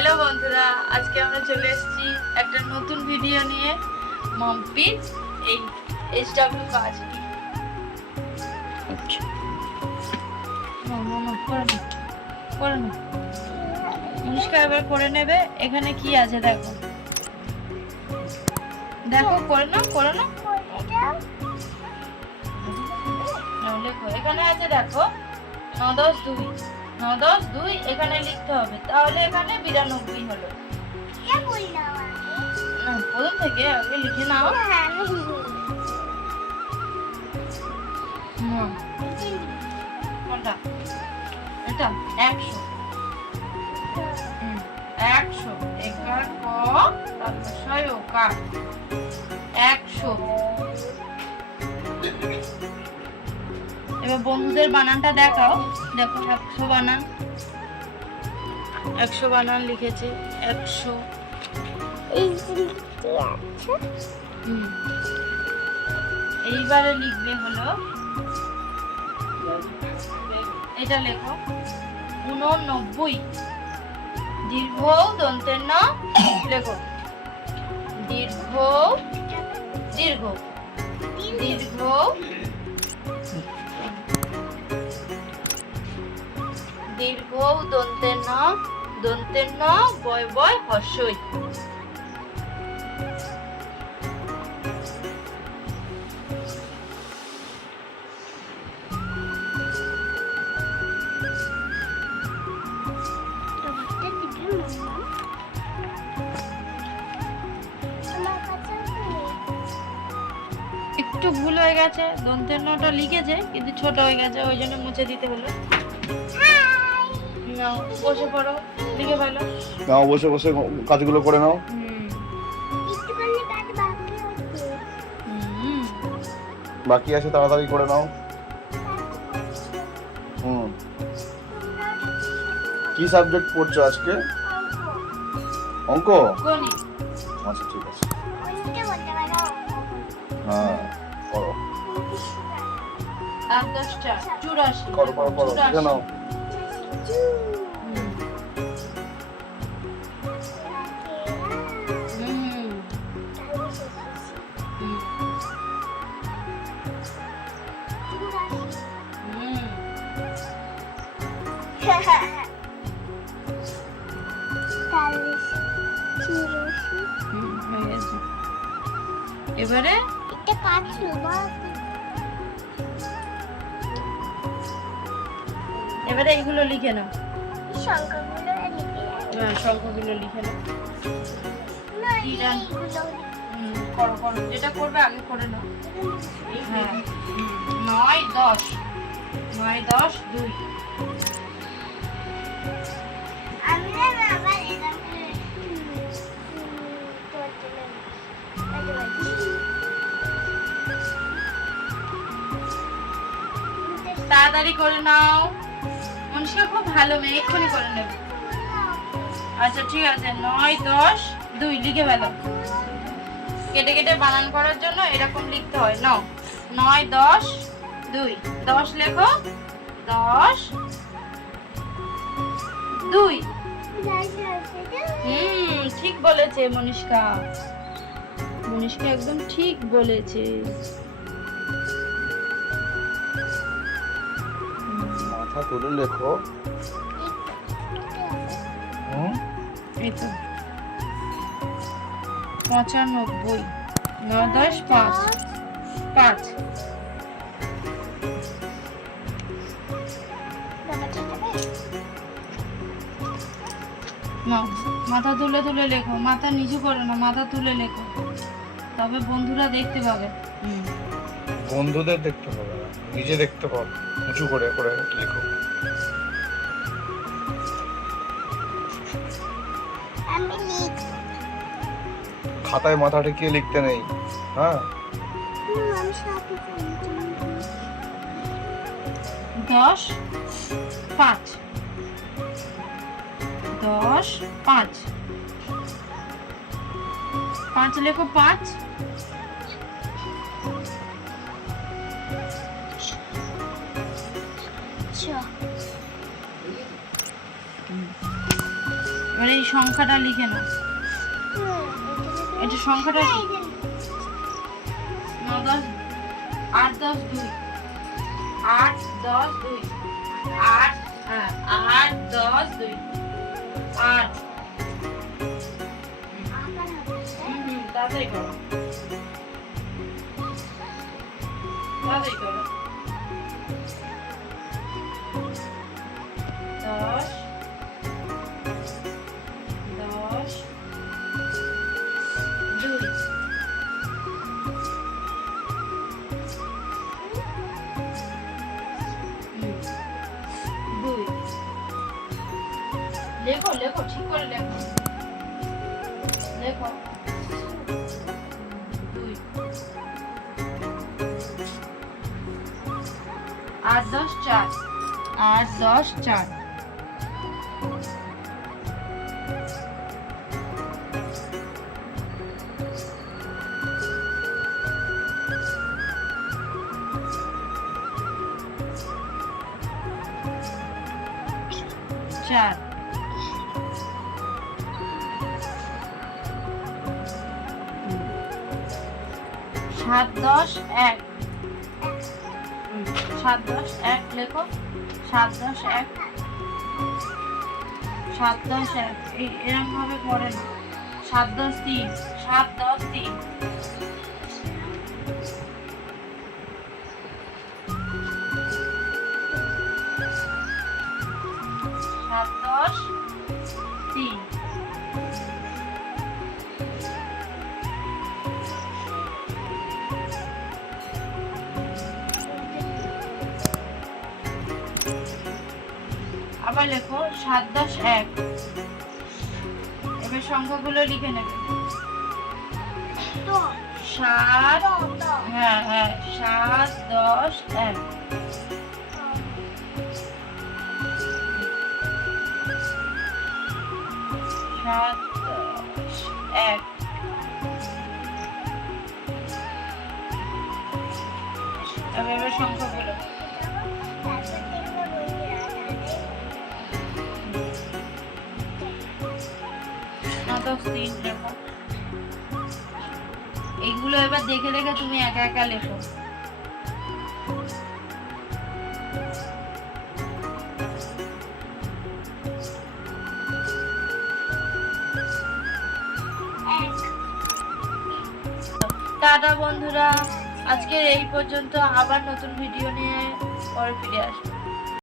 Hello বন্ধুরা, আজকে আমরা চলে এসেছি একটা নতুন ভিডিও নিয়ে মাম্পির এই SW কাজ নিয়ে। করে না মুনিষ্কা এবার করে নেবে। এখানে কি আছে দেখো, দেখো করে না লেখো। এখানে আছে দেখো 9-10-2 এখানে লিখতে হবে, তাহলে এখানে 92 হলো। প্রথম থেকে আগে লিখে নাও। কোনটা? এটা 100 একার ক তারপর 100 কার 100। এবার বন্ধুদের বানানটা দেখাও। দেখো 100 বানান, 100 বানান লিখেছে 100। এইবারে লিখবে হলো এটা লেখো 89 দীর্ঘ দন্তের ন লেখো দীর্ঘ দীর্ঘ দীর্ঘ দীর্ঘ দন্তের ন বয় বয় হর্ষই। একটু ভুল হয়ে গেছে, দন্তের নটা লিখেছে কিন্তু ছোট হয়ে গেছে, ওই জন্য মুছে দিতে হলো। নাও বসে পড়ো, লিখে ফেলো। নাও বসে বসে কাজগুলো করে নাও। বাকি আছে তাড়াতাড়ি করে নাও। কি সাবজেক্ট পড়ছো আজকে? অঙ্ক? আচ্ছা ঠিক আছে, হ্যাঁ করো। 8-10টা 84 করো করো করো, লিখে নাও। এবারে এবারে এইগুলো লিখে নাও, সংখ্যাগুলো লিখে নাও। করো করো, যেটা করবে আগে করে নাও। হ্যাঁ 9-10 9-10-2 তাড়াতাড়ি করে নাও। মনীষা খুব ভালো মেয়ে, এক্ষুনি করে নেবে। আচ্ছা ঠিক আছে, 9-10-2 লিখে ফেলো। কেটে কেটে বানান করার জন্য এরকম লিখতে হয়। 9-10-2 10 লেখো 10-2। ঠিক বলেছে মনীষা, মনীষা একদম ঠিক বলেছে। মাথা তুলে লেখো। এই তো 95 9-10-5 5। মাথা তুলে তুলে লেখো, মাথা নিচু করো না, মাথা তুলে লেখো, তবে বন্ধুরা দেখতে পাবে। বন্ধুদের দেখতে পাবে না, নিজে দেখতে পাবে। উঁচু করে করে লেখো। খাতায় মাথা ঠেকিয়ে লিখতে নেই, হ্যাঁ? 10-5 10-5 5 লেখো 5। এবার এই সংখ্যাটা লিখে নাও। এটা সংখ্যাটা কি? 9 10 8 10 2 8 10 2 8 8 10 2 8 তাড়াতাড়ি করো, তাড়াতাড়ি করো। 10 10 2 2 লেখো লেখো, ঠিক করে লেখো, লেখো 2 8 10 4 8 10 4 4 7 10 1 7 10 1 লেখো 7 10 1 7 10 1 এরকম ভাবে পড়ে না। 7 10 3 7 10 3 7 10 3 আবার লেখো 7 10 1। এবার সংখ্যাগুলো লিখে নেবে। 7 হ্যাঁ হ্যাঁ 7 10 1 7 10 1 এবার সংখ্যাগুলো 9 10 3 লেখো। এগুলো এবার দেখে দেখে তুমি একা একা লেখো। টাটা বন্ধুরা, আজকের এই পর্যন্ত। আবার নতুন ভিডিও নিয়ে পরে ফিরে আসবো।